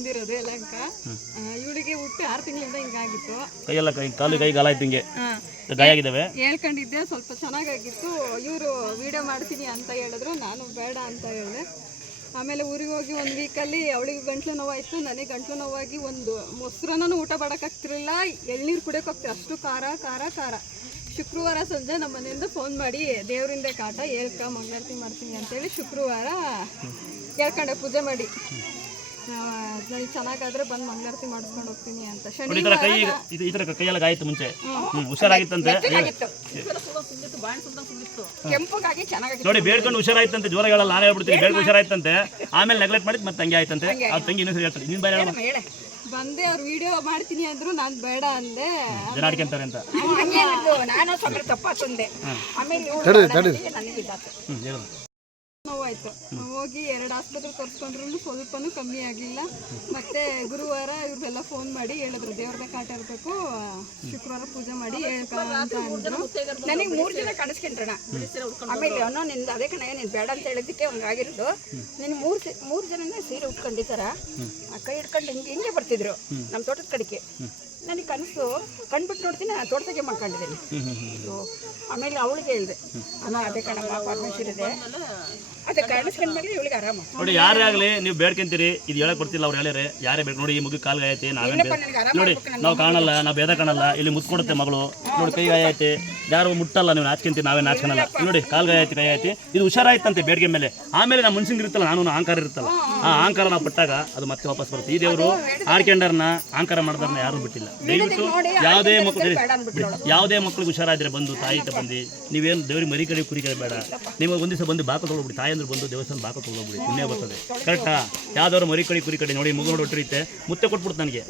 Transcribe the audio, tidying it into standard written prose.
ಬಂದಿರೋದು ಯಲಹಂಕ. ಇವಳಿಗೆ ಹುಟ್ಟು 6 ತಿಂಗಳಿಂದ ಹಿಂಗಾಗಿತ್ತು. ಕೈಯೆಲ್ಲ ಕೈ ಗಾಲ ಆಯ್ತು, ಹಿಂಗೆ ಗಾಯ ಆಗಿದ್ದಾವೆ. ಹೇಳ್ಕೊಂಡಿದ್ದೆ ಸ್ವಲ್ಪ ಚೆನ್ನಾಗಾಗಿತ್ತು. ಇವರು ವಿಡಿಯೋ ಮಾಡ್ತೀನಿ ಅಂತ ಹೇಳಿದ್ರು, ನಾನು ಬೇಡ ಅಂತ ಹೇಳಿದೆ. ಆಮೇಲೆ ಊರಿಗೆ ಹೋಗಿ 1 ವೀಕಲ್ಲಿ ಅವಳಿಗೆ ಗಂಟ್ಲು ನೋವಾಯಿತು, ನನಗೆ ಗಂಟ್ಲು ನೋವಾಗಿ ಒಂದು ಮೊಸರನ್ನ ಊಟ ಮಾಡೋಕ್ಕಾಗ್ತಿರಲಿಲ್ಲ, ಎಳ್ನೀರು ಕುಡಿಯೋಕೆ ಹೋಗ್ತೀವಿ, ಅಷ್ಟು ಖಾರ ಖಾರ ಖಾರ. ಶುಕ್ರವಾರ ಸಂಜೆ ನಮ್ಮ ಮನೆಯಿಂದ ಫೋನ್ ಮಾಡಿ ದೇವರಿಂದ ಕಾಟ ಹೇಳ್ಕ ಮಂಗಳಾರತಿ ಮಾಡ್ತೀನಿ ಅಂತೇಳಿ ಶುಕ್ರವಾರ ಹೇಳ್ಕೊಂಡೆ ಪೂಜೆ ಮಾಡಿ, ನನಗೆ ಚೆನ್ನಾಗಾದ್ರೆ ಬಂದು ಮಂಗಳಾರತಿ ಮಾಡಿಸ್ಕೊಂಡು ಹೋಗ್ತೀನಿ ಅಂತ. ಕೈಯೆಲ್ಲ ಗಾಯಿತು ಮುಂಚೆ ಹುಷಾರಾಗಿತ್ತಂತೆ, ಕೆಂಪಗಾಗಿ ಚೆನ್ನಾಗಿ ನೋಡಿ ಬೇಡ್ಕೊಂಡು ಹುಷಾರಾಯ್ತಂತೆ, ಜ್ವರ ಹೇಳಲ್ಲ ನಾನು ಹೇಳ್ಬಿಡ್ತೀನಿ, ಬೇಡ್ಕೊಂಡು ಹುಷಾರಾಯ್ತಂತೆ. ಆಮೇಲೆ ನೆಗ್ಲೆಕ್ಟ್ ಮಾಡಿದ್ ಮತ್ತೆ ಹಂಗೆ ಆಯ್ತಂತೆ. ಆ ತಂಗಿ ಇನ್ನೊಂದು ಹೇಳ್ತಾರೆ, ನೀನು ಬೇಡ ಬಂದೆ, ಅವ್ರು ವಿಡಿಯೋ ಮಾಡ್ತೀನಿ ಅಂದ್ರು ನಾನು ಬೇಡ ಅಂದೆ. ಜನ ಆಡ್ಕೊಂತಾರೆ ಅಂತ ನಾನು ಸ್ವಲ್ಪ ತಪ್ಪಾತಂದೆ. ಆಮೇಲೆ ನೋವಾಯ್ತು, ಹೋಗಿ 2 ಆಸ್ಪತ್ರೆ ತೋರಿಸ್ಕೊಂಡ್ರು ಸ್ವಲ್ಪನೂ ಕಮ್ಮಿ ಆಗಲಿಲ್ಲ. ಮತ್ತೆ ಗುರುವಾರ ಇವ್ರಿಗೆಲ್ಲ ಫೋನ್ ಮಾಡಿ ಹೇಳಿದ್ರು ದೇವ್ರದ ಕಾಟ ಇರಬೇಕು, ಶುಕ್ರವಾರ ಪೂಜೆ ಮಾಡಿ ಅಂತ ಅಂದ್ರು. ನನಗೆ 3 ಜನ ಕಾಣಿಸ್ಕೊಂಡ್ರಣ. ಆಮೇಲೆ ಅನ್ನೋ ನಿಂದು ಅದೇ ಕಣ ನೀನು ಬೇಡ ಅಂತ ಹೇಳಿದ್ದಕ್ಕೆ ಹಂಗಾಗಿರೋದು. ನೀನು 3 ಜನನೇ ಸೀರೆ ಉಟ್ಕೊಂಡಿದ್ದಾರ, ಕೈ ಹಿಡ್ಕೊಂಡು ಹಿಂಗೆ ಬರ್ತಿದ್ರು ನಮ್ಮ ತೋಟದ ಕಡೆಗೆ. ನನಗೆ ಕನಸು ಕಂಡ್ಬಿಟ್ಟು ನೋಡ್ತೀನಿ, ನಾನು ತೋಟದಾಗೆ ಮಾಡ್ಕೊಂಡಿದ್ದೀನಿ. ಆಮೇಲೆ ಅವಳಿಗೆ ಹೇಳಿದೆ, ಅಮ್ಮ ಅದೇ ಕಣಮ್ಮ ಪರಮೇಶ್ವರ ಇದೆ, ಅದೇ ಕಾಣಿಸ್ಕೊಂಡ್ಮೇಲೆ ಇವಳಿಗೆ ಆರಾಮ. ನೋಡಿ ಯಾರೇ ಆಗಲಿ ನೀವು ಬೇಡ್ಕೊಂತೀರಿ, ಇದು ಹೇಳಕ್ ಬರ್ತಿಲ್ಲ ಅವ್ರು ಹೇಳ್ಯಾರೆ, ಯಾರೇ ಬೇಕು ನೋಡಿ ಈ ಮಗು ಕಾಲು ಗಾಯೈತೆ, ನಾವೇನು ನೋಡಿ ನಾವು ಕಾಣಲ್ಲ, ನಾವು ಭೇದ ಕಾಣಲ್ಲ, ಇಲ್ಲಿ ಮುತ್ತು ಕೊಡುತ್ತೆ ಮಗಳು, ನೋಡಿ ಕೈ ಗಾಯ ಐತೆ, ಯಾರು ಮುಟ್ಟಲ್ಲ, ನೀವು ನಾಚ್ಕೊಂತೀವಿ, ನಾವೇ ನಾಚ್ಕೊಳಲ್ಲ. ನೋಡಿ ಕಾಲು ಗಾಯ ಐತಿ, ಕೈ ಐತಿ, ಇದು ಹುಷಾರಾಯ್ತಂತೆ ಬೇಡಿಕೆ ಮೇಲೆ. ಆಮೇಲೆ ನಾವು ಮನ್ಸಿಂಗ್ ಇರುತ್ತಲ್ಲ, ನಾನು ಅಹಂಕಾರ ಇರುತ್ತಲ್ಲ, ಆ ಅಹಂಕಾರ ನಾವು ಪಟ್ಟಾಗ ಅದು ಮತ್ತೆ ವಾಪಸ್ ಬರುತ್ತೆ. ಈ ದೇವರು ಆಡ್ಕೊಂಡಾರನ್ನ ಅಹಂಕಾರ ಮಾಡಿದಾರನ್ನ ಯಾರು ಬಿಟ್ಟಿಲ್ಲ. ದಯವಿಟ್ಟು ಯಾವುದೇ ಮಕ್ಳಿಗೆ ಹುಷಾರಾದ್ರೆ ಬಂದು ತಾಯಿ ಬಂದು ನೀವೇನು ದೇವ್ರಿಗೆ ಮರಿ ಕಡೆ ಕುರಿ ಕಡೆ ಬೇಡ, ನಿಮಗೆ ಒಂದು ದಿವಸ ಬಂದು ಬಾಕ ತೊಗೊಳ್ಬಿಡಿ, ತಾಯಿ ಅಂದ್ರೆ ಬಂದು ದೇವಸ್ಥಾನ ಬಾಕ ತೊಗೊಳ್ಬಿಡಿ, ಪುಣ್ಯ ಬರ್ತದೆ. ಕರೆಕ್ಟಾ? ಯಾವ್ದಾದ್ರು ಮರಿ ಕಡೆ ಕುರಿ ಕಡೆ ನೋಡಿ ಮಗು ನೋಡಿ ಒಟ್ಟಿರುತ್ತೆ, ಮುತ್ತೆ ಕೊಟ್ಬಿಡ್ತು ನನಗೆ.